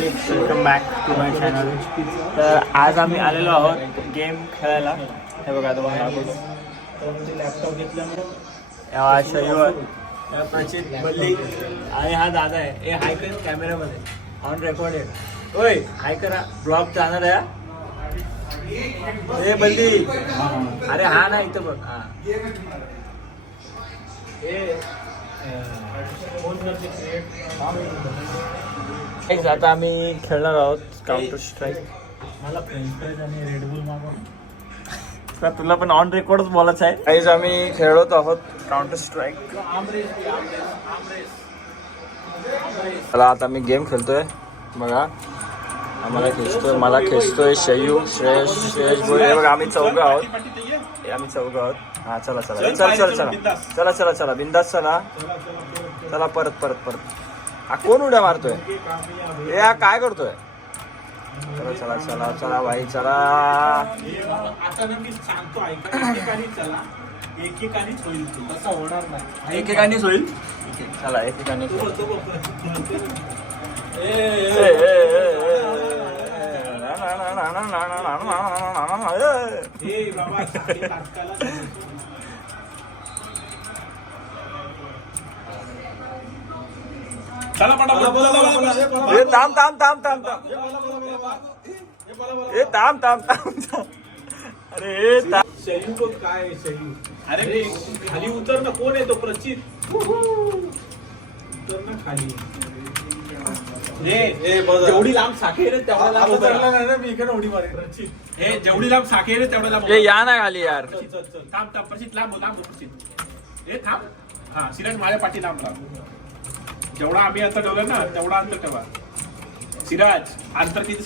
Welcome back to my channel. तर आज आम्ही आलेलो आहोत गेम खेळायला. हे बघा तुम्हाला दाखवतो. लॅपटॉप घेतल्यामुळे शयूर, प्रचित बल्ली आणि हा दादा आहे. हे हाय कर कॅमेरामध्ये, ऑन रेकॉर्ड आहे. होय हाय करा, ब्लॉग जाणार आहे. हे बल्ली, अरे हा ना इथं बघ. हा आता आम्ही खेळणार आहोत काउंटर स्ट्राईक. मला फ्रेंच फ्राईज आणि रेडबुल मागव. तुला पण ऑन रेकॉर्डच बोलायचं आहे. काहीच आम्ही खेळत आहोत काउंटर स्ट्राईक. चला आता मी गेम खेळतोय. बघा मला खेचतोय शयू, श्रेयश बोल. बघा आम्ही चौघं आहोत. आम्ही चौघं आहोत. हा चला चला चला चला चला चला चला चला बिंदास चला चला. परत परत परत. हा कोण उड्या मारतोय? ए हा काय करतोय? चला चला चला चला भाई चला. आता नक्की सांगतो एकेकाने चला, एकेकानेच होईल. तसं होणार नाही. एकेकानेच होईल. चला एकेकाने. चला थांब थांब थांब थांब थांब. ए थांब थांब थांब. अरे शयू तो काय शयू? अरे खाली उतर ना. कोण आहे तो? प्रचित. उतर ना खाली. जेवढी लांब साखर आहे तेवढा लांब उतरला. मी इकडे उडी मारेन. प्रचित हे जेवढी लांब साखर आहे तेवढा लांब. या ना खाली यार. थांब थांब प्रचित. लांब लांब प्रचित. हे थांब. हा सिराज माझ्या पाठी लांब लांब. जेवढा आम्ही अंतर ठेवलं ना तेवढा अंतर ठेवा. सिराज अंतर किती